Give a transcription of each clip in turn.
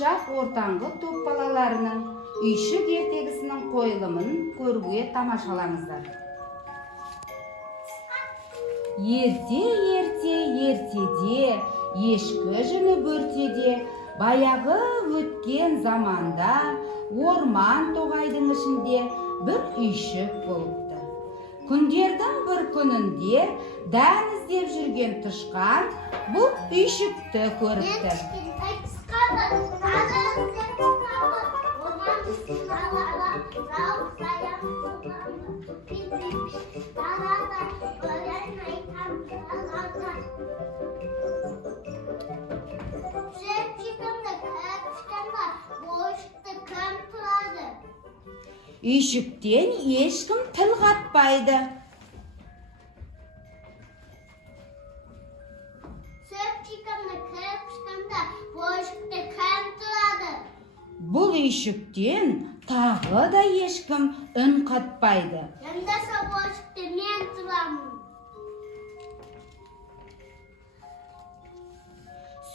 Ошақ ортаңғы топ балаларының үйшік ертегісінің қойылымын көруге тамашалаңыздар. Ертеде, ешкі жүні бөртеде, баяғы өткен заманда орман тоғайдың ішінде бір үйшік болыпты. Күндердің бір күнінде дән іздеп жүрген тышқан бұл үйшікті көріпті. Үйшіктен ешкім тіл қатпайды. Бұл үйшіктен тағы да ешкім үн қатпайды.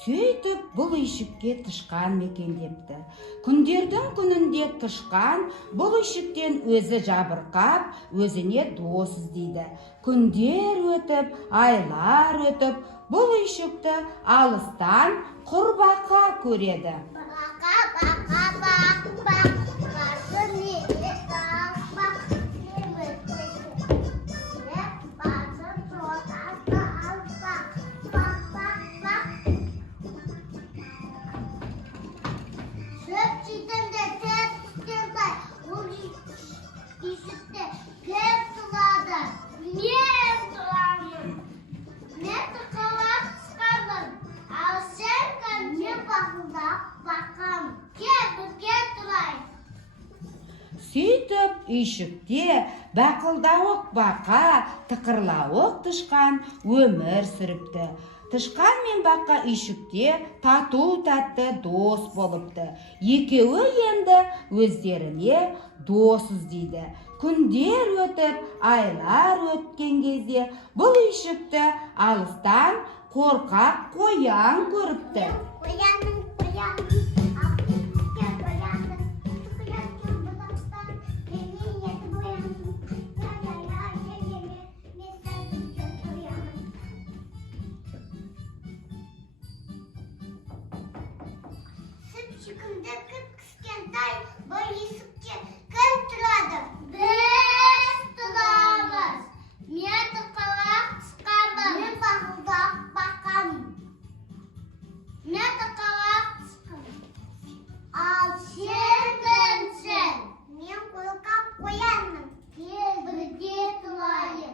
Сөйтіп бұл үйшікке тышқан мекендепті. Күндердің күнінде тышқан бұл үйшіктен өзі жабырқап, өзіне дос іздейді. Күндер өтіп, айлар өтіп, бұл үйшікті алыстан құрбақа көреді. Сөйтіп үйшікте бақылдауық бақа, тықырлауық тышқан өмір сүріпті. Тышқан мен бақа үйшікте тату-тәтті дос болыпты. Екеуі енді өздеріне дос іздейді. Күндер өтіп, айлар өткен кезде бұл үйшікті алыстан қорқақ қоян көріпті. Шықында кішкентай бір есікте кім тұрады? Біз тұрамыз. Мен тықылақ тышқанмын. Мен бақылдақ бақамын. Мен тықылақ тышқанмын. Ал сен кімсің? Мен қорқақ қоянмын. Кел бірге тұрайық.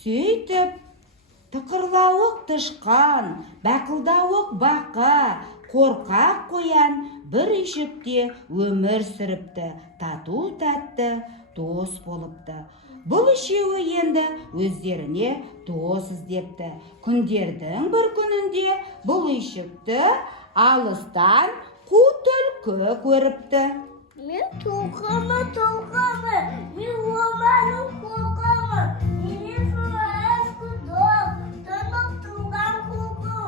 Сөйтіп тықырлауық тышқан, бақылдауық бақа, қорқақ қоян бір үйшікте өмір сүріпті, тату-тәтті дос болыпты. Бұл үшеуі енді өздеріне дос іздепті. Күндердің бір күнінде бұл үйшікті алыстан қу түлкі көріпті. Мен толқамын, мен орманның қорқамын. Менен сұра әскі дос, тұнып туған қоқы.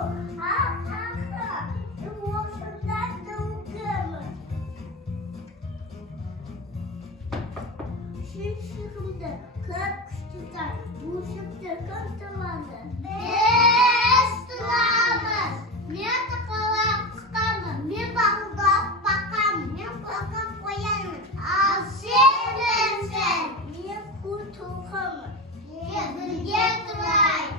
Ақ-ақ-ақ, мен оқшында тұлқамын. Шықшығымды көп күштікар, бұшықты кім тұрады? Біз тұрамыз. Мен тықылақ тышқанмын, мен бақылдақ бақамын, мен қорқақ қоянмын. Ал сен кімсің? Мен қу тұлқамын. Кел бірге тұрайық.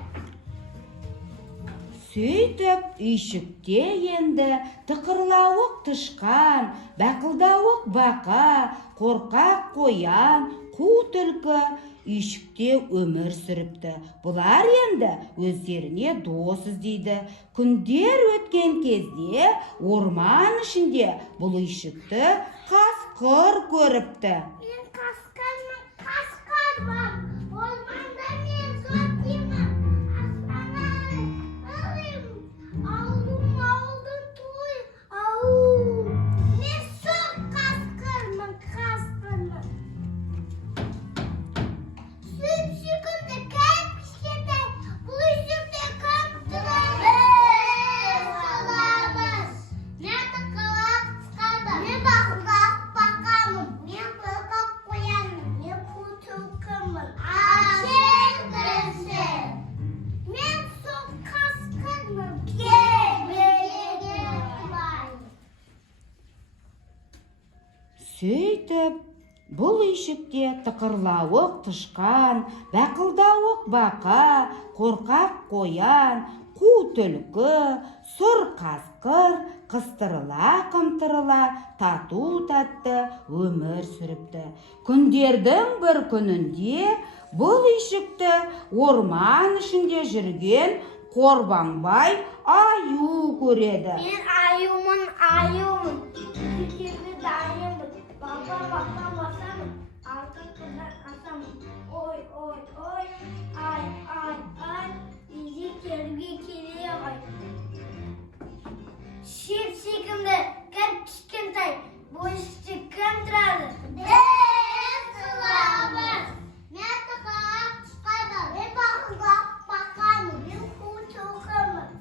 Сөйтіп үйшікте енді тықырлауық тышқан, бақылдауық бақа, қорқақ қоян, қу түлкі үйшікте өмір сүріпті. Бұлар енді өздеріне дос іздейді. Күндер өткен кезде орман ішінде бұл үйшікті қасқыр көріпті. Мен қасқырмын, қасқырмын. Орманда мен зоотимін. Аспаннан ылым, ауылдың туй, ау. Мен сұр қасқырмын, қасқырмын. Сүп-сүкімді кәп кішкентай, бұл үйшікте кім тұрады? Біз тұрамыз. Мен тықылақ Сөйтіп, бұл үйшікте тықырлауық тышқан, бақылдауық бақа, қорқақ қоян, қу түлкі, сұр қасқыр, қыстырыла-қымтырыла, тату-татты өмір сүріпті. Күндердің бір күнінде бұл үйшікті орман ішінде жүрген Қорбаңбай аю көреді. Мен аюмын, аюмын. Күндерді дайынмын. Бақа басамын. Алтын қыздар асамын. Ой, ой, ой. Ай, ай, ай. Изи келуге келе ай. Шеп-шекімді кіп-кішкентай бойшықшы кім тұрады? Біз тұрамыз. Мен тықырақ тышқанмын. Мен бақылдап бақамын. Мен қу түлкімін.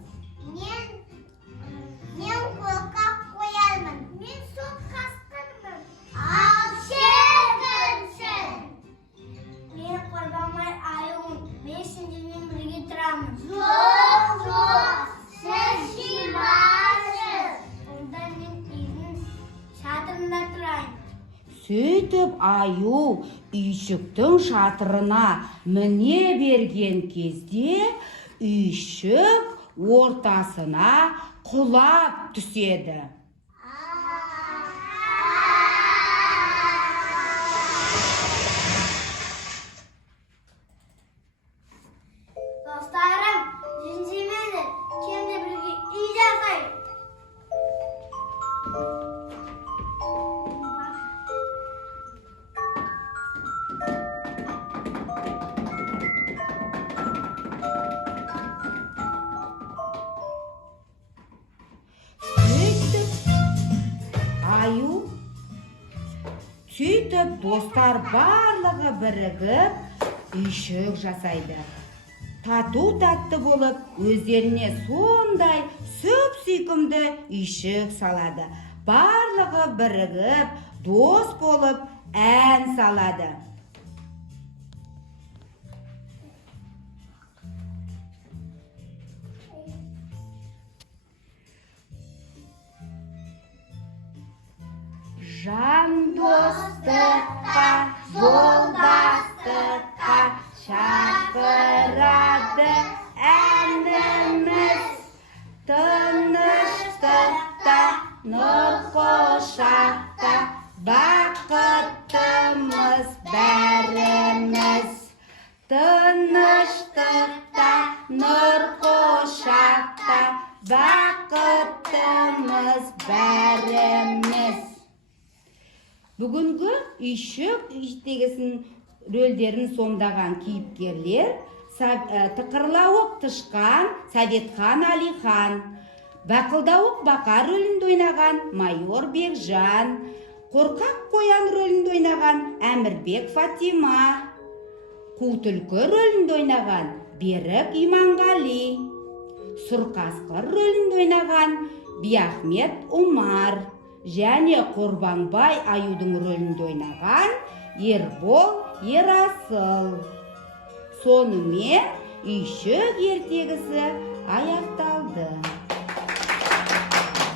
Мен қорқақ қоянмын. Мен сұр қасқырмын. Ал шегінсің. Мен Қорбаңбай аюмын. Мен сендермен бірге тұрамын. Жоқ, жоқ. Сіз жимасыз. Онда мен үйдің шатырында тұрайын. Сөйтіп аю үйшіктің шатырына міне берген кезде үйшік ортасына құлап түседі. Достарым, жүндемеді. Кемде бірге үй жасайық. Сөйтіп достар барлығы бірігіп үйшік жасайды. Тату-татты болып, өздеріне сондай сүп-сүйкімді үйшік салады. Барлығы бірігіп, дос болып, ән салады. Жан достыққа, жолдастыққа шақырады әніміз. Тыныштықта, нұр құшақта, бақыттымыз бәріміз. Тыныштықта, нұр құшақта, бақыттымыз бәріміз. Бүгінгі үйшік үйштегісін рөлдерін сомдаған кейіпкерлер Тықырлауық тышқан Советхан Алихан, Бақылдауық бақа рөлінде ойнаған майор Бекжан, Қорқақ қоян рөлінде ойнаған Әмірбек Фатима, Қу түлкі рөлінде ойнаған Берік Иманғали, Сұр қасқыр рөлінде ойнаған Биахмет Умар және Қорбаңбай аюдың рөлінде ойнаған Ербол Ерасыл. Сонымен үйшік ертегісі аяқталды.